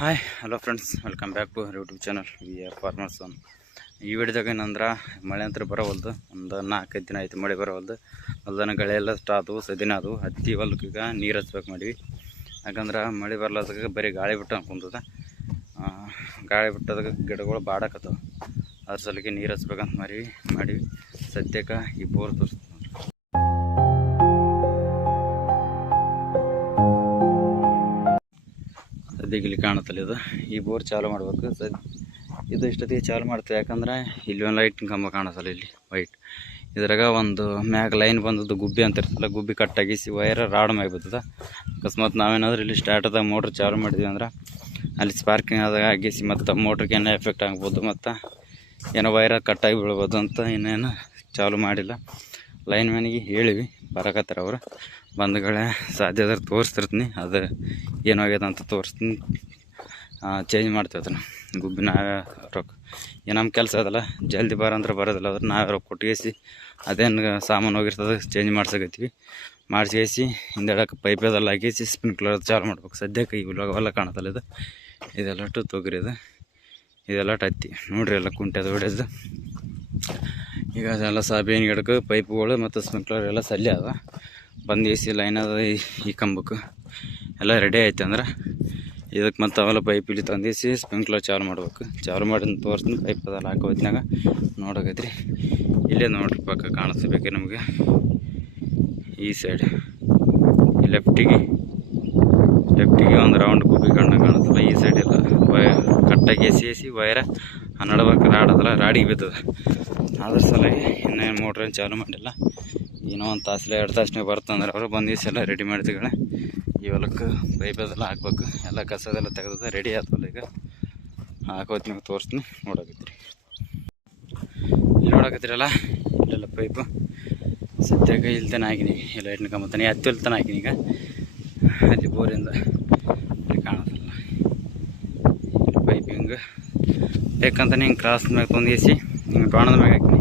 Hi hello friends welcome back to YouTube channel we are farmers one ಈ ವಿಡಿಯೋದಾಗ ಏನಂದ್ರೆ, ಮಳೆ ಅಂತ ಬರೋವಲ್ದು. ಒಂದು ನಾಲ್ಕೈದು ದಿನ ಆಯ್ತು ಮಳೆ ಬರೋವಲ್ದು. ಹೊಲ್ದನ ಗಳೆ ಎಲ್ಲ ಸ್ಟಾತು ಸದಿನ ಅದು ಹತ್ತಿ ಹೊಲಕ್ಕೆ ಈಗ ನೀರು ಹಚ್ಬೇಕು ಮಾಡಿವಿ. ಯಾಕಂದ್ರೆ ಮಳೆ ಬರ್ಲಾದಾಗ ಬರೀ ಗಾಳಿ ಬಿಟ್ಟು ಅನ್ಕೊಂತದ ಗಾಳಿ ಬಿಟ್ಟದಾಗ ಗಿಡಗಳು ಬಾಡಕತ್ತವ. ಅದ್ರ ಸಲಿಗೆ ನೀರು ಹಚ್ಬೇಕಂತ ಮಾಡಿ ಮಾಡಿವಿ. ಸದ್ಯಕ್ಕೆ ಈ ಬೋರ್ ತೋರಿಸ್ತೀನಿ ಸದ್ಯಕ್ಕೆ ಇಲ್ಲಿ ಕಾಣುತ್ತಲ್ಲ ಇದು. ಈ ಬೋರ್ ಚಾಲು ಮಾಡಬೇಕು. ಸದ್ ಇದು ಇಷ್ಟೊತ್ತಿಗೆ ಚಾಲು ಮಾಡ್ತೇವೆ. ಯಾಕಂದ್ರೆ ಇಲ್ಲಿ ಒಂದು ಲೈಟಿನ ಕಂಬ ಕಾಣಿಸಲ್ಲ ಇಲ್ಲಿ ವೈಟ್ ಇದ್ರಾಗ ಒಂದು ಮ್ಯಾಗ ಲೈನ್ ಬಂದದ್ದು ಗುಬ್ಬಿ ಅಂತ ಇರ್ತಲ್ಲ ಗುಬ್ಬಿ ಕಟ್ಟಾಗಿಸಿ ವೈರ ರಾಡ್ ಮ್ಯಾಗ ಅಕಸ್ಮಾತ್ ನಾವೇನಾದ್ರೂ ಇಲ್ಲಿ ಸ್ಟಾರ್ಟದಾಗ ಮೋಟ್ರ್ ಚಾಲು ಮಾಡಿದ್ವಿ ಅಂದ್ರೆ ಅಲ್ಲಿ ಸ್ಪಾರ್ಕಿಂಗ್ ಆದಾಗ ಆಗಿಸಿ ಮತ್ತು ಮೋಟ್ರಿಗೆ ಏನೋ ಎಫೆಕ್ಟ್ ಆಗ್ಬೋದು ಮತ್ತು ಏನೋ ವೈರ ಕಟ್ಟಾಗಿ ಬೀಳ್ಬೋದು ಅಂತ ಇನ್ನೇನು ಚಾಲು ಮಾಡಿಲ್ಲ. ಲೈನ್ ಮ್ಯಾನಿಗೆ ಹೇಳಿವಿ, ಬರಕತ್ತಾರ ಅವರು. ಬಂಧುಗಳೇ ಸಾಧ್ಯ ಆದ್ರೆ ತೋರಿಸ್ತಿರ್ತೀನಿ. ಅದು ಏನಾಗ್ಯದ ಅಂತ ತೋರಿಸ್ತೀನಿ. ಚೇಂಜ್ ಮಾಡ್ತೀವಿ ಅದನ್ನು. ಗುಬ್ಬಿ ನಾವೇ ರೊಕ್ಕ ಏನು ಕೆಲಸ ಅದಲ್ಲ. ಜಲ್ದಿ ಬರಂದ್ರೆ ಬರೋದಿಲ್ಲ. ಅದ್ರ ನಾವೇ ರೊಕ್ಕ ಕೊಟ್ಟಿಗೆಸಿ ಅದೇನು ಸಾಮಾನು ಹೋಗಿರ್ತದೆ ಚೇಂಜ್ ಮಾಡ್ಸಕತ್ತೀವಿ. ಮಾಡಿಸಿ ಹಿಂದೆಡಕ್ಕೆ ಪೈಪ್ ಅದೆಲ್ಲ ಹಾಕಿಸಿ ಸ್ಪ್ರಿಂಕ್ಲರ್ ಚಾಲು ಮಾಡ್ಬೇಕು. ಸದ್ಯಕ್ಕೆ ಇವಾಗ ಹೊಲ ಕಾಣತ್ತಲ್ಲ ಇದು. ಇದೆಲ್ಲ ಟು ತೊಗರಿ ಇದು. ಇದೆಲ್ಲ ಹತ್ತಿ. ನೋಡ್ರಿ ಎಲ್ಲ ಕುಂಟೆ ಅದು ಹೊಡೆದು ಈಗ ಅದೆಲ್ಲ ಸಾಬೇನು ಗಿಡಕ್ಕೆ ಪೈಪ್ಗಳು ಮತ್ತು ಸ್ಪ್ರಿಂಕ್ಲರ್ ಎಲ್ಲ ಸಲ್ಯ ಅದ. ಬಂದು ಎ ಸಿ ಲೈನ್ ಅದ ಈ- ಕಂಬಕ್ಕೆ. ಎಲ್ಲ ರೆಡಿ ಆಯ್ತು ಅಂದ್ರೆ ಇದಕ್ಕೆ ಮತ್ತು ಅವೆಲ್ಲ ಪೈಪ್ ಇಲ್ಲಿ ತಂದಿಸಿ ಸ್ಪ್ರಿಂಕ್ಲರ್ ಚಾಲು ಮಾಡ್ಬೇಕು. ಚಾಲು ಮಾಡಿ ತೋರಿಸ್ತೀನಿ ಪೈಪ್ ಅದೆಲ್ಲ ಹಾಕೋ ಹೊತ್ನಾಗ ನೋಡೋಕೈತ್ರಿ. ಇಲ್ಲೇ ನೋಡ್ರಿ ಪಕ್ಕ ಕಾಣಿಸ್ಬೇಕು ನಮಗೆ. ಈ ಸೈಡ್ ಲೆಫ್ಟಿಗೆ ಲೆಫ್ಟಿಗೆ ಒಂದು ರೌಂಡ್ ಗುಬ್ಬಿ ಕಣ್ಣ ಕಾಣಿಸಲ್ಲ ಈ ಸೈಡ್ ಎಲ್ಲ. ವಯ ಕಟ್ಟಾಗಿ ಎಸಿ ಎಸಿ ವೈರ ನಡ್ಬೇಕು ರಾಡ್ ಅದಲ್ಲ ರಾಡಿಗೆ ಬಿದ್ದದ. ಅದ್ರ ಸಲುವಾಗಿ ಇನ್ನೇನು ಮೋಟ್ರೇನು ಚಾಲು ಮಾಡಿಲ್ಲ. ಏನೋ ಒಂದು ತಾಸಲೆ ಎರಡು ತಾಸನೇ ಬರ್ತಂದ್ರೆ ಅವರು ಬಂದು ಎಲ್ಲ ರೆಡಿ ಮಾಡ್ತೀವಿ ಈ ಹೊಲಕ್ಕೆ ಪೈಪ್ ಅದೆಲ್ಲ ಹಾಕ್ಬೇಕು. ಎಲ್ಲ ಕಸದೆಲ್ಲ ತೆಗೆದ ರೆಡಿ ಆಯ್ತಲ್ಲ ಈಗ ಹಾಕೋತ್ ನೀವು ತೋರಿಸ್ತೀನಿ. ನೋಡಕತ್ತೀರಿ ಇಲ್ಲಿ ನೋಡಕತ್ತೀರಲ್ಲ ಇಲ್ಲೆಲ್ಲ ಪೈಪು ಸದ್ಯಕ್ಕೆ ಇಲ್ತಾನೆ ಹಾಕಿನಿ. ಎಲ್ಲ ಲೈಟ್ನ ಕಂಬತ್ತಾನೆ ಹತ್ತು ಇಲ್ತಾನೆ ತನ ಹಾಕಿನಿ ಈಗ. ಅಲ್ಲಿ ಬೋರಿಂದ ಕಾಣೋದಿಲ್ಲ. ಇಲ್ಲಿ ಪೈಪಿಂಗ್ ಬೇಕಂತಾನೆ ಹಿಂಗೆ ಕ್ರಾಸ್ ಮ್ಯಾಗ ತೊಂದೇಸಿ ಹಿಂಗೆ ಬಾಣದ ಮ್ಯಾಗ ಹಾಕಿನಿ.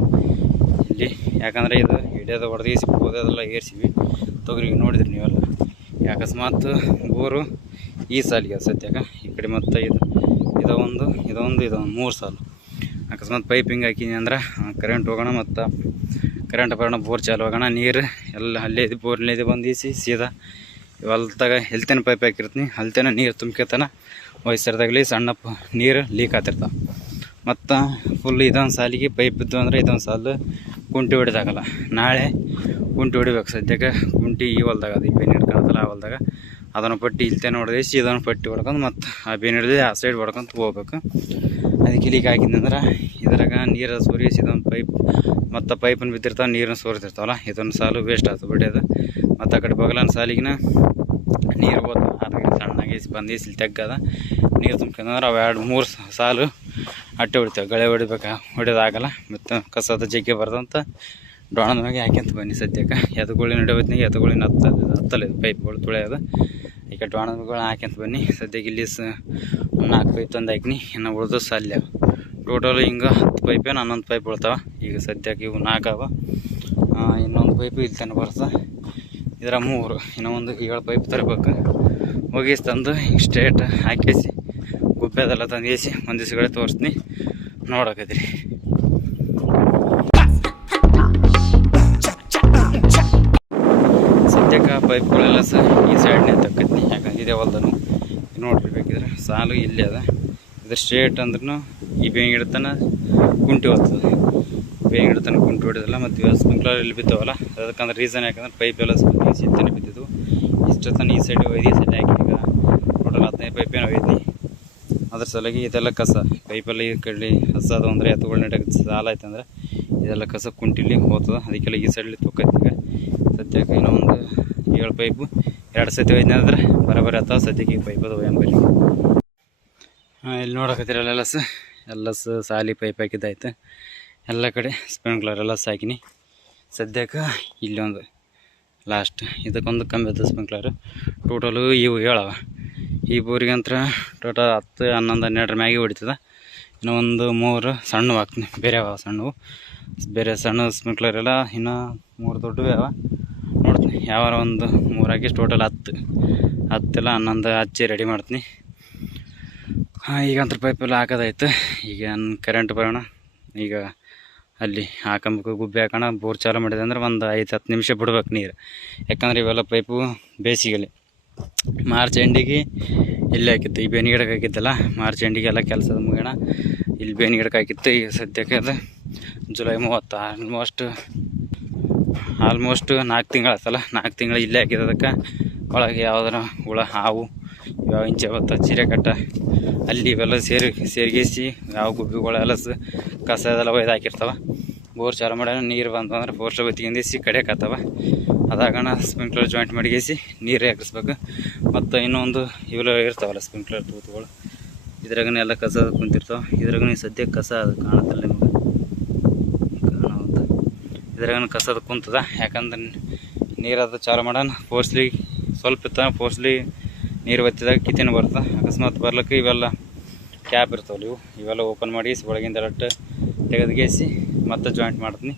ಇಲ್ಲಿ ಯಾಕಂದ್ರೆ ಇದು ಹಿಡಿಯೋದು ಹೊಡೆದೇಸಿ ಅದೆಲ್ಲ ಏರ್ಸಿವಿ. ತೊಗರಿಗೆ ನೋಡಿದ್ರಿ ನೀವೆಲ್ಲ. ಅಕಸ್ಮಾತ್ ಬೋರು ಈ ಸಾಲಿಗೆ ಸದ್ಯಕ್ಕೆ ಈ ಕಡೆ ಮತ್ತು ಇದು ಇದೊಂದು ಇದೊಂದು ಇದೊಂದು ಮೂರು ಸಾಲು. ಅಕಸ್ಮಾತ್ ಪೈಪಿಂಗ್ ಹಾಕಿನಿ ಅಂದ್ರೆ ಕರೆಂಟ್ ಹೋಗೋಣ ಮತ್ತು ಕರೆಂಟ್ ಬರೋಣ, ಬೋರ್ ಚಾಲು ಹೋಗೋಣ ನೀರು ಎಲ್ಲ ಅಲ್ಲೇ ಇದು ಬೋರ್ನೇದು ಬಂದೀಸಿ ಸೀದಾ ಹೊಲ್ದಾಗ ಹೆಲ್ತೇನ ಪೈಪ್ ಹಾಕಿರ್ತೀನಿ ಹಲ್ತೇನ ನೀರು ತುಂಬ್ಕೊತಾನ ವಯಸ್ಸರ್ದಾಗಲಿ ಸಣ್ಣ ನೀರು ಲೀಕ್ ಆಗ್ತಿರ್ತಾವೆ. ಮತ್ತು ಫುಲ್ ಇದೊಂದು ಸಾಲಿಗೆ ಪೈಪ್ ಇದ್ದು ಅಂದ್ರೆ ಇದೊಂದು ಸಾಲು ಕುಂಟಿ ಹೊಡಿದಾಗಲ್ಲ. ನಾಳೆ ಕುಂಟಿ ಹೊಡಿಬೇಕು. ಸದ್ಯಕ್ಕೆ ಕುಂಟಿ ಈ ಹೊಲ್ದಾಗ ಅದು, ಈ ಬೇನ್ ಹಿಡ್ಕೊಳತ್ತಲ್ಲ ಆ ಹೊಲ್ದಾಗ. ಅದನ್ನು ಪಟ್ಟಿ ಇಲ್ತೆ ಹೊಡೆದೇಸಿ ಇದನ್ನು ಪಟ್ಟಿ ಹೊಡ್ಕೊಂಡು ಮತ್ತು ಆ ಬೇನೆ ಹಿಡ್ದು ಆ ಸೈಡ್ ಹೊಡ್ಕೊಂತ ಹೋಗ್ಬೇಕು. ಅದಕ್ಕೆ ಇಲ್ಲಿಗೆ ಹಾಕಿದ್ನಂದ್ರೆ ಇದ್ರಾಗ ನೀರು ಸೋರಿಸಿ ಇದೊಂದು ಪೈಪ್, ಮತ್ತು ಪೈಪನ್ನು ಬಿದ್ದಿರ್ತಾವ ನೀರನ್ನು ಸೋರಿಸಿರ್ತಾವಲ್ಲ ಇದೊಂದು ಸಾಲು ವೇಸ್ಟ್ ಆಯ್ತು ಅದು. ಮತ್ತು ಆ ಕಡೆ ಬಗಲನ ಸಾಲಿಗಿನ ನೀರು ಹೋದ ಸಣ್ಣಗೆ ಬಂದು ಇಲ್ಲಿ ತೆಗ್ಗದ ನೀರು ತುಂಬ್ಕೊಂಡ್ರೆ ಅವು ಎರಡು ಮೂರು ಸಾಲು ಅಟ್ಟೆ ಹೊಡಿತೇವೆ. ಗಳೆ ಹೊಡಿಬೇಕಾ? ಹೊಡಿಯೋದಾಗಲ್ಲ ಮತ್ತು ಕಸದ ಜಗ್ಗಿ ಬರ್ತಂತ ಡೋಣದ ಮ್ಯಾಗೆ ಹಾಕ್ಯಂತ ಬನ್ನಿ ಸದ್ಯಕ್ಕೆ. ಎತ್ತುಗಳು ನಡೆಯೋದ್ನಾಗೆ ಎತ್ತುಗಳಿನ ಹತ್ತ ಹತ್ತಲ್ಲ ಇದು ಪೈಪ್ಗಳು ತುಳಿಯೋದು ಈಗ ಡೊಣಗಳು ಹಾಕ್ಯಂತ ಬನ್ನಿ. ಸದ್ಯಕ್ಕೆ ಇಲ್ಲಿ ಸ ನಾಲ್ಕು ಪೈಪ್ ತಂದು ಹಾಕಿನಿ. ಇನ್ನು ಉಳಿದು ಸಲ್ಯ. ಟೋಟಲ್ ಹಿಂಗೆ ಹತ್ತು ಪೈಪೇನು ಹನ್ನೊಂದು ಪೈಪ್ ಉಳ್ತಾವ. ಈಗ ಸದ್ಯಕ್ಕೆ ಇವು ನಾಲ್ಕು ಅವ. ಇನ್ನೊಂದು ಪೈಪು ಇಲ್ಲಿ ತನಕ ಬರ್ತದೆ ಇದರ ಮೂರು. ಇನ್ನೊಂದು ಏಳು ಪೈಪ್ ತರಬೇಕು. ಹೋಗಿ ತಂದು ಹಿಂಗೆ ಸ್ಟ್ರೇಟ್ ಹಾಕಿಸಿ. ಗುಬ್ಬೆ ಅದೆಲ್ಲ ತಂದು ಏಸಿ ಒಂದು ದಿವಸಗಳೇ ತೋರಿಸ್ತೀನಿ. ನೋಡೋಕೈತ್ರಿ ಸದ್ಯಕ್ಕೆ ಪೈಪ್ಗಳೆಲ್ಲ ಸಹ ಈ ಸೈಡ್ನೇ ತಕ್ಕತ್ನಿ ಯಾಕಂದ್ರೆ ಇದೇ ಹೊಲ್ದನು. ನೋಡ್ರಿ ಬೇಕಿದ್ರೆ ಸಾಲು ಇಲ್ಲೇ ಅದ. ಇದು ಸ್ಟ್ರೇಟ್ ಅಂದ್ರೂ ಈ ಬೇಂಗ್ ಗಿಡತನ ಕುಂಟಿ ಹೋಗ್ತದೆ. ಬೇಂಗ್ ಗಿಡತನ ಕುಂಟಿ ಹೊಡೆದಲ್ಲ ಮತ್ತು ಇವಾಗ ಇಲ್ಲಿ ಬಿದ್ದಾವಲ್ಲ, ಅದಕ್ಕಂದ್ರೆ ರೀಸನ್ ಯಾಕಂದ್ರೆ ಪೈಪ್ ಎಲ್ಲ ಸಿಗ್ತಾನೆ ಬಿದ್ದಿದ್ದು. ಇಷ್ಟು ತನ ಈ ಸೈಡ್ ಒಯ್ದು ಈ ಸೈಡ್ ಹಾಕಿ ಈಗ ಟೋಟಲ್ ಹದಿನೈದು ಪೈಪೇನು ಒಯ್ದು ಅದ್ರ ಸಲುವಾಗಿ ಇದೆಲ್ಲ ಕಸ, ಪೈಪಲ್ಲಿ ಕಡ್ಲಿ ಕಡೆ ಹಸ ಅದು ಅಂದರೆ ಎತ್ತುಗಳು ಸಾಲ ಆಯ್ತು ಅಂದ್ರೆ ಇದೆಲ್ಲ ಕಸ ಕುಂಟಿಲಿ ಹೋಗ್ತದೆ. ಅದಕ್ಕೆಲ್ಲ ಈ ಸೈಡ್ಲಿ ತೊಕ್ಕೈತಿ ಈಗ. ಸದ್ಯಕ್ಕೆ ಇನ್ನೂ ಒಂದು ಏಳು ಪೈಪು, ಎರಡು ಸತಿ ಒಯ್ದು ಅಂದ್ರೆ ಬರೋಬ್ಬರಿ ಆಗ್ತಾವ ಸದ್ಯಕ್ಕೆ ಈ ಪೈಪ್ ಅದು ಒಯ್ಯಂಬರಿ ಹಾಂ, ಇಲ್ಲಿ ನೋಡಕತ್ತಿರಲ್ಲ ಎಲ್ಲಸ? ಸ ಎಲ್ಲ ಸ ಸಾಲಿ ಪೈಪ್ ಹಾಕಿದ್ದಾಯ್ತು ಎಲ್ಲ ಕಡೆ ಸ್ಪ್ರಿಂಕ್ಲರ್ ಎಲ್ಲ ಸಾಕಿನಿ. ಸದ್ಯಕ್ಕೆ ಇಲ್ಲೊಂದು ಲಾಸ್ಟ್ ಇದಕ್ಕೊಂದು ಕಮ್ಮಿ ಸ್ಪ್ರಿಂಕ್ಲರ್. ಟೋಟಲು ಇವು ಹೇಳವ. ಈ ಬೋರಿಗಂತ್ರ ಟೋಟಲ್ ಹತ್ತು, ಹನ್ನೊಂದು, ಹನ್ನೆರಡರ ಮ್ಯಾಗೆ ಹೊಡಿತದ. ಇನ್ನೂ ಒಂದು ಮೂರು ಸಣ್ಣವು ಹಾಕ್ತೀನಿ ಬೇರೆ ಅವ ಸಣ್ಣವು? ಬೇರೆ ಸಣ್ಣ ಸ್ಪ್ರಿಂಕ್ಲರ್ ಎಲ್ಲ ಇನ್ನೂ ಮೂರು ದೊಡ್ಡವೇ ಅವ. ನೋಡ್ತೀನಿ, ಯಾವಾರ ಒಂದು ಮೂರು ಹಾಕಿ ಟೋಟಲ್ ಹತ್ತು. ಹತ್ತೆಲ್ಲ ಹನ್ನೊಂದು ಹಚ್ಚಿ ರೆಡಿ ಮಾಡ್ತೀನಿ. ಹಾಂ ಈಗ ಅಂತ ಪೈಪ್ ಎಲ್ಲ ಹಾಕೋದಾಯ್ತು. ಈಗ ಕರೆಂಟ್ ಬರೋಣ. ಈಗ ಅಲ್ಲಿ ಹಾಕೊಂಬೇಕು ಗುಬ್ಬಿ ಹಾಕೋಣ. ಬೋರ್ ಚಾಲು ಮಾಡಿದೆ ಅಂದ್ರೆ ಒಂದು ಐದು ಹತ್ತು ನಿಮಿಷ ಬಿಡ್ಬೇಕು ನೀರು. ಯಾಕಂದ್ರೆ ಇವೆಲ್ಲ ಪೈಪು ಬೇಸಿಗೆಲಿ. ಮಾರ್ಚ್ ಎಂಡಿಗೆ ಇಲ್ಲೇ ಹಾಕಿತ್ತು, ಈ ಬೇನಿ ಗಿಡಕ್ಕೆ ಹಾಕಿತ್ತಲ್ಲ, ಮಾರ್ಚ್ ಎಂಡಿಗೆ ಎಲ್ಲ ಕೆಲಸದ ಮುಗಿಯೋಣ. ಇಲ್ಲಿ ಬೇನಿ ಗಿಡಕ್ಕೆ ಹಾಕಿತ್ತು, ಈಗ ಸದ್ಯಕ್ಕೆ ಅದು ಜುಲೈ ಮೂವತ್ತು ಆಲ್ಮೋಸ್ಟ್ ಆಲ್ಮೋಸ್ಟ್ ನಾಲ್ಕು ತಿಂಗಳಾಯ್ತಲ್ಲ ನಾಲ್ಕು ತಿಂಗಳು ಇಲ್ಲೇ ಹಾಕಿದ್ದಕ್ಕೆ ಒಳಗೆ ಯಾವ್ದಾರ ಹುಳ, ಹಾವು, ಯಾವ ಇಂಚೆ ಬತ್ತ ಚಿರೆಕಟ್ಟ ಅಲ್ಲಿ ಇವೆಲ್ಲ ಸೇರಿ, ಸೇರ್ಗಿಸಿ, ಯಾವ ಗುಬ್ಬಿಗಳು ಎಲ್ಲಸ ಕಸ ಅದೆಲ್ಲ ಒಯ್ದು ಹಾಕಿರ್ತಾವ. ಬೋರ್ ಚಾಲು ಮಾಡ್ಯಾನ, ನೀರು ಬಂತು ಅಂದ್ರೆ ಫೋರ್ಸ್ ಕಡೆಯಕ್ಕೆ ಕಡಿಯಾಕತ್ತವ ಅದಾಗಣ ಸ್ಪ್ರಿಂಕ್ಲರ್ ಜಾಯಿಂಟ್ ಮಾಡಿಗೇಸಿ ನೀರು ಹಾಕಿಸ್ಬೇಕು. ಮತ್ತು ಇನ್ನೊಂದು ಇವೆಲ್ಲ ಇರ್ತಾವಲ್ಲ ಸ್ಪ್ರಿಂಕ್ಲರ್ ತೂತುಗಳು. ಇದ್ರಾಗನೇ ಎಲ್ಲ ಕಸ ಕುಂತಿರ್ತಾವೆ. ಇದ್ರಾಗನೇ ಸದ್ಯಕ್ಕೆ ಕಸ ಅದು ಕಾಣುತ್ತಲ್ಲ ನಿಮಗೆ? ಕಾಣುತ್ತೆ ಇದ್ರಾಗ ಕಸದ ಕುಂತದ. ಯಾಕಂದ್ರೆ ನೀರದು ಚಾಲು ಮಾಡೋಣ. ಫೋರ್ಸ್ಲಿ ಸ್ವಲ್ಪ ಇತ್ತ ಫೋರ್ಸ್ಲಿ ನೀರು ಬತ್ತಿದಾಗ ಕಿತ್ತಿನ ಬರ್ತದೆ ಅಕಸ್ಮಾತ್ ಬರ್ಲಿಕ್ಕೆ ಇವೆಲ್ಲ ಕ್ಯಾಪ್ ಇರ್ತಾವಲ್ಲ ಇವು. ಇವೆಲ್ಲ ಓಪನ್ ಮಾಡಿ ಒಳಗಿಂದ ಡೈರೆಕ್ಟ್ ತೆಗೆದುಗೇಸಿ ಮತ್ತೆ ಜಾಯಿಂಟ್ ಮಾಡ್ತೀನಿ.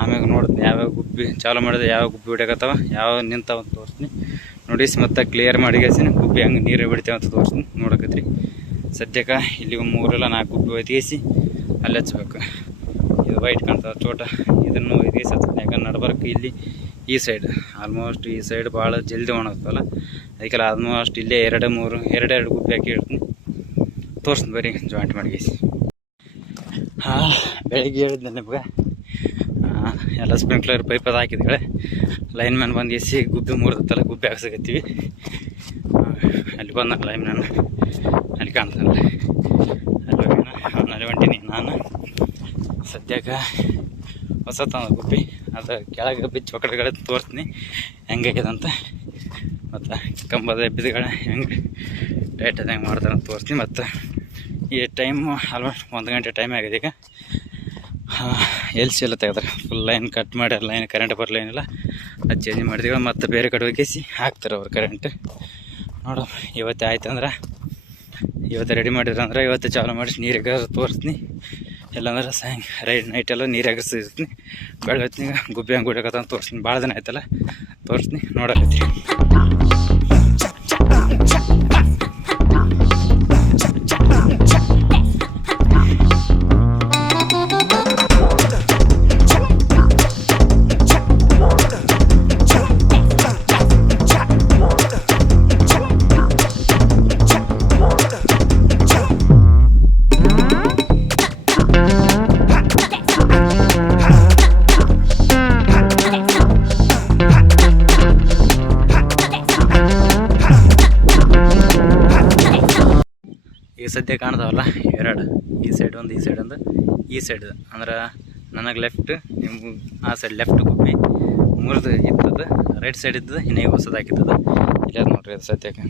ಆಮ್ಯಾಗ ನೋಡ್ತೀನಿ ಯಾವ್ಯಾವ ಗುಬ್ಬಿ ಚಾಲು ಮಾಡಿದ್ರೆ ಯಾವ ಗುಬ್ಬಿ ಬಿಡಕತ್ತವ ಯಾವ ನಿಂತಾವ ಅಂತ ತೋರಿಸ್ತೀನಿ. ನೋಡಿಸಿ ಮತ್ತೆ ಕ್ಲಿಯರ್ ಮಾಡಿ ಮಾಡಿಗೇಸಿನ ಗುಬ್ಬಿ ಹಂಗೆ ನೀರು ಬಿಡ್ತೇವೆ ಅಂತ ತೋರಿಸ್ತೀನಿ. ನೋಡಕತ್ರಿ. ಸದ್ಯಕ್ಕೆ ಇಲ್ಲಿ ಮೂರೆಲ್ಲ ನಾಲ್ಕು ಗುಬ್ಬಿ ಒಯ್ದಿಗೇಸಿ ಅಲ್ಲಿ ಹಚ್ಬೇಕು. ಇದು ವೈಟ್ ಕಾಣ್ತದೆ ತೋಟ. ಇದನ್ನು ಒಯ್ದಿಗೇಸಿ ಹಚ್ತೀನಿ. ಯಾಕಂದ್ರೆ ಇಲ್ಲಿ ಈ ಸೈಡ್ ಆಲ್ಮೋಸ್ಟ್ ಈ ಸೈಡ್ ಭಾಳ ಜಲ್ದಿ ಒಣಗ್ತಲ್ಲ ಅದಕ್ಕೆಲ್ಲ ಆಲ್ಮೋಸ್ಟ್ ಇಲ್ಲೇ ಎರಡು, ಮೂರು ಎರಡೆರಡು ಗುಬ್ಬಿ ಹಾಕಿ ಇಡ್ತೀನಿ. ತೋರಿಸ್ತೀನಿ ಬರೀ ಜಾಯಿಂಟ್ ಮಾಡಿಗೇಸಿ ಹಾಂ, ಬೆಳಿಗ್ಗೆ ಹೇಳಿದ್ದೆ ನಿಮ್ಗೆ. ಎಲ್ಲ ಸ್ಪ್ರಿಂಕ್ಲರ್ ಪೈಪ್ ಅದು ಹಾಕಿದ್ವಿ. ಲೈನ್ ಮ್ಯಾನ್ ಬಂದು ಎಸಿ ಗುಬ್ಬಿ ಮುರಿದತ್ತಲ್ಲ, ಗುಬ್ಬಿ ಹಾಕ್ಸಕತ್ತೀವಿ. ಅಲ್ಲಿ ಬಂದ ಲೈನ್ ಮ್ಯಾನ್ ಅಲ್ಲಿ ಕಾಣ್ತಾನೆ ಅಲ್ಲಿ ಅವನಲ್ಲಿ ಹೊಂಟೀನಿ. ನಾನು ಸದ್ಯಕ್ಕೆ ಹೊಸ ತಂದ ಗುಬ್ಬಿ. ಅದು ಕೆಳಗೆ ಬಿಚ್ಚು ಒಕ್ಕಡೆಗಡೆ ತೋರಿಸ್ತೀನಿ. ಹೆಂಗಾಗ್ಯದ ಅಂತ. ಮತ್ತು ಕಂಬದ ಬಿದ್ದುಗಳ ಹೆಂಗೆ ಡೈಟ್ ಅದು ಹೆಂಗೆ ಮಾಡ್ತಾರೆ ಅಂತ ತೋರಿಸ್ತೀನಿ. ಮತ್ತು ಈ ಟೈಮು ಆಲ್ಮೋಸ್ಟ್ ಒಂದು ಗಂಟೆ ಟೈಮ್ ಆಗಿದೆ ಈಗ. ಎಲ್ ಸಿ ಎಲ್ಲ ತೆಗೆದ್ರೆ. ಫುಲ್ ಲೈನ್ ಕಟ್ ಮಾಡಿ ಲೈನ್ ಕರೆಂಟ್ ಬರಲೇನಿಲ್ಲ ಅದು ಚೇಂಜ್ ಮಾಡಿದ್ವಿ. ಮತ್ತೆ ಬೇರೆ ಕಡೆ ಹೋಗಿಸಿ ಹಾಕ್ತಾರೆ ಅವ್ರು ಕರೆಂಟ್ ನೋಡು ಇವತ್ತು ಆಯ್ತು ಅಂದ್ರೆ, ಇವತ್ತು ರೆಡಿ ಮಾಡಿದ್ರೆ ಅಂದ್ರೆ ಇವತ್ತು ಚಾಲು ಮಾಡಿ ನೀರಿಗೆ ತೋರಿಸ್ತೀನಿ. ಇಲ್ಲಾಂದ್ರೆ ಸಾಯಂಕ ರೈಟ್ ನೈಟೆಲ್ಲ ನೀರು ಎಗರ್ಸಿರ್ತೀನಿ ಬೆಳಗ್ಗೆ ಗುಬ್ಬಿ ಹಂಗೆ ಗುಡಿಯಾಗತ್ತ ತೋರಿಸ್ತೀನಿ. ಭಾಳ ದಿನ ಆಯ್ತಲ್ಲ, ತೋರಿಸ್ತೀನಿ. ನೋಡಕತ್ತೀನಿ. ಸದ್ಯ ಕಾಣ್ತಾವಲ್ಲ ಎರಡು. ಈ ಸೈಡ್ ಒಂದು, ಈ ಸೈಡ್ ಒಂದು. ಈ ಸೈಡ್ ಅಂದ್ರೆ ನನಗೆ ಲೆಫ್ಟ್ ನಿಮ್ಗೆ ಆ ಸೈಡ್ ಲೆಫ್ಟ್ ಗುಬ್ಬಿ, ಮುರಿದು ಇತ್ತದ ರೈಟ್ ಸೈಡ್ ಇದ್ದದ, ಇನ್ನೇ ಹೊಸದಾಗಿತ್ತದ ಇಲ್ಲ ನೋಡ್ರಿ ಅದು ಸದ್ಯಕ್ಕೆ.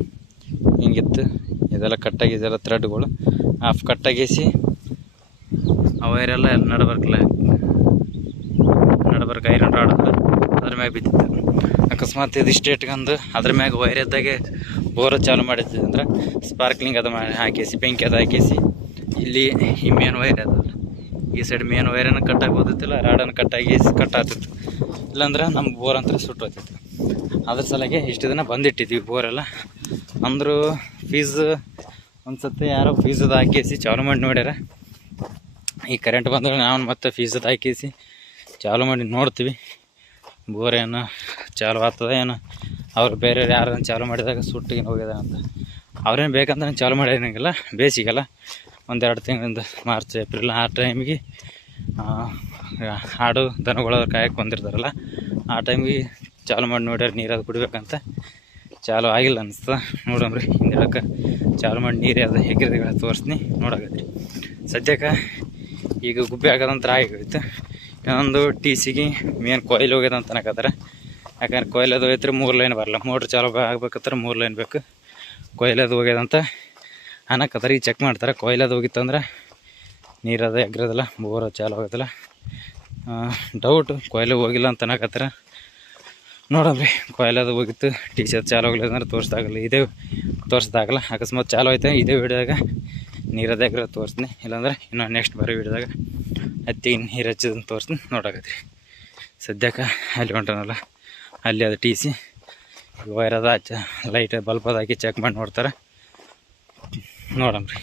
ಹಿಂಗಿತ್ತು. ಇದೆಲ್ಲ ಕಟ್ಟಾಗಿ ಇದೆಲ್ಲ ಥ್ರೆಡ್ಗಳು ಹಾಫ್ ಕಟ್ಟಾಗಿಸಿ ಆ ವೈರೆಲ್ಲ ನಡಬರ್ಕಲ್ಲ ನಡಬರ್ಕ ಐರನ್ ರಾಡ್ ಅದ್ರ ಮ್ಯಾಗ ಬಿದ್ದಿತ್ತು. ಅಕಸ್ಮಾತ್ ಇದು ಇಷ್ಟು ಇಟ್ಕೊಂಡು ಅದ್ರ ಮ್ಯಾಗ ವೈರ್ ಎದ್ದಾಗೆ ಬೋರ್ ಚಾಲು ಮಾಡಿದ್ದೆ ಅಂದ್ರೆ ಸ್ಪಾರ್ಕ್ಲಿಂಗ್ ಅದು ಮಾಡಿ ಹಾಕಿಸಿ, ಬೆಂಕಿ ಅದು ಹಾಕಿಸಿ. ಇಲ್ಲಿ ಈ ಮೇನ್ ವೈರ್ ಅದಲ್ಲ ಈ ಸೈಡ್ ಮೇನ್ ವೈರನ್ನು ಕಟ್ ಓದಿತ್ತಿಲ್ಲ ರಾಡನ್ನು ಕಟ್ಟಾಗಿ ಕಟ್ ಆಗ್ತಿತ್ತು ಇಲ್ಲಾಂದ್ರೆ ನಮ್ಮ ಬೋರ್ ಅಂತ ಸುಟ್ಟು ಹೋಗ್ತಿತ್ತು ಅದ್ರ ಸಲಗೆ ಇಷ್ಟು ದಿನ ಬಂದಿಟ್ಟಿದ್ವಿ ಬೋರೆಲ್ಲ ಅಂದರೂ ಫೀಸ್ ಒಂದು ಯಾರೋ ಫೀಸದು ಹಾಕಿಸಿ ಚಾಲು ಮಾಡಿ ನೋಡ್ಯಾರ. ಈ ಕರೆಂಟ್ ಬಂದ್ರೆ ನಾವು ಮತ್ತೆ ಫೀಸದು ಹಾಕಿಸಿ ಚಾಲು ಮಾಡಿ ನೋಡ್ತೀವಿ. ಬೋರ್ ಏನು ಚಾಲು ಆಗ್ತದ ಏನು? ಅವ್ರು ಬೇರೆ ಯಾರು ಚಾಲು ಮಾಡಿದಾಗ ಸುಟ್ಟಿಗೆ ಹೋಗ್ಯದ ಅಂತ. ಅವ್ರೇನು ಬೇಕಂತ ಚಾಲು ಮಾಡಿರಂಗಿಲ್ಲ ಬೇಸಿಗೆಲ್ಲ ಒಂದೆರಡು ತಿಂಗಳಿಂದ ಮಾರ್ಚ್, ಏಪ್ರಿಲ್ ಆ ಟೈಮಿಗೆ ಆಡು ದನಗಳ ಕಾಯಕ್ಕೆ ಬಂದಿರ್ತಾರಲ್ಲ, ಆ ಟೈಮಿಗೆ ಚಾಲು ಮಾಡಿ ನೋಡ್ಯಾರ ನೀರದು ಕುಡಿಬೇಕಂತ. ಚಾಲು ಆಗಿಲ್ಲ ಅನಿಸ್ತದ ನೋಡಮ್ರಿ ಹಿಂದಿಡಕ್ಕೆ ಚಾಲು ಮಾಡಿ ನೀರು ಅದು ಹೇಗಿರೋದು ತೋರಿಸ್ತೀನಿ ನೋಡಾಕತ್ರಿ. ಸದ್ಯಕ್ಕೆ ಈಗ ಗುಬ್ಬಿ ಹಾಕೋದಂತ್ರ ಆಗಿತ್ತು ಇನ್ನೊಂದು ಟಿ ಸಿಗೆ ಮೇನ್ ಕೊಯ್ಲ್ ಹೋಗ್ಯದ ಅಂತ ಅನ್ನಕತ್ತಾರ. ಯಾಕಂದ್ರೆ ಕೊಯ್ಲ್ ಅದು ಹೋಯ್ತ್ರಿ ಮೂರು ಲೈನ್ ಬರಲ್ಲ. ಮೋಟ್ರ್ ಚಾಲು ಆಗ್ಬೇಕಂದ್ರೆ ಮೂರು ಲೈನ್ ಬೇಕು. ಕೊಯ್ಲ್ ಅದು ಹೋಗ್ಯದಂತ ಅನ್ನಕತ್ತಾರ. ಈಗ ಚೆಕ್ ಮಾಡ್ತಾರೆ. ಕೊಯ್ಲ್ ಅದು ಹೋಗಿತ್ತಂದ್ರೆ ನೀರದು ಎಗ್ರದಲ್ಲ ಬೋರ್ ಚಾಲು ಹೋಗೋದಿಲ್ಲ ಡೌಟ್ ಕೊಯ್ಲು ಹೋಗಿಲ್ಲ ಅಂತ ಅನ್ನಕತ್ತಾರ. ನೋಡಮ್ರಿ ಕೊಯ್ಲು ಅದು ಹೋಗಿತ್ತು. ಟಿ ಶರ್ಟ್ ಚಾಲು ಹೋಗ್ಲಿಲ್ಲ ಅಂದ್ರೆ ತೋರಿಸ್ದಾಗಲ್ಲ ಇದೇ ತೋರಿಸ್ದಾಗಲ್ಲ ಅಕಸ್ಮಾತ್ ಚಾಲು ಆಯ್ತು ಇದೇ ವಿಡಿಯೋದಾಗ ನೀರದ ಎಗ್ರ ತೋರಿಸ್ತೀನಿ. ಇಲ್ಲಾಂದ್ರೆ ಇನ್ನು ನೆಕ್ಸ್ಟ್ ಬರೋ ವಿಡಿಯೋದಾಗ ಹತ್ತಿಗೆ ನೀರು ಹಚ್ಚಿದಂತ ತೋರಿಸ್ತೀನಿ ನೋಡಕತ್ರಿ ಸದ್ಯಕ್ಕೆ ಅಲ್ಲಿ ಹೊಂಟನಲ್ಲ, ಅಲ್ಲಿ ಅದು ಟಿ ಸಿ ವೈರ್ ಅದ ಹಚ್ಚ ಲೈಟ್ ಬಲ್ಬ್ ಅದಾಕಿ ಚೆಕ್ ಮಾಡಿ ನೋಡ್ತಾರೆ. ನೋಡಮ್ರಿ